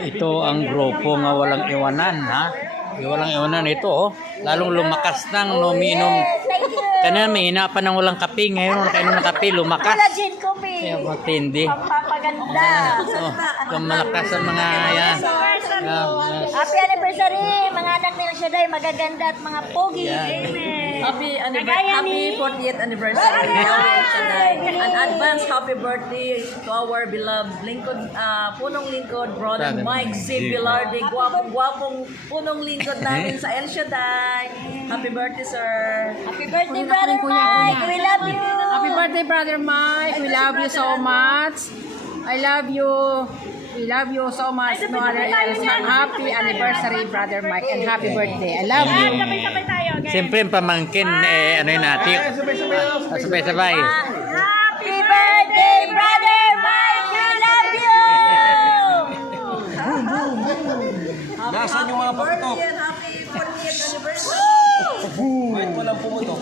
Ito ang grupo nga walang iwanan, ha? Walang iwanan ito, oh. Lalong lumakas nang umiinom. Kanina may hina pa ng walang kape. Ngayon, kainom ng kape, lumakas. Collagen coffee. Kaya matindi. Pampapaganda. Oh, yung malakas ang mga yan. Happy anniversary, mga anak ni Shaday, magaganda at mga pogi. Amen. Happy 40th anniversary. An advance happy birthday to our beloved lingkod, punong lingkod, brother Mike C. Bilardi. Gwapong punong lingkod namin sa El Shaddai. Happy birthday, sir. Happy birthday, brother Mike. We love you. Happy birthday, Brother Mike. We love you so much. I love you. We love you so much. No other else. Happy anniversary, Brother Mike, and happy birthday. I love you. Sabay-sabay tayo. Siyempre, yung pamangkin, ano yun natin? Sabay-sabay. Happy birthday, brother Mike. We love you. Nasaan yung mga paputok? Happy 40th anniversary. Wait, walang pumutok.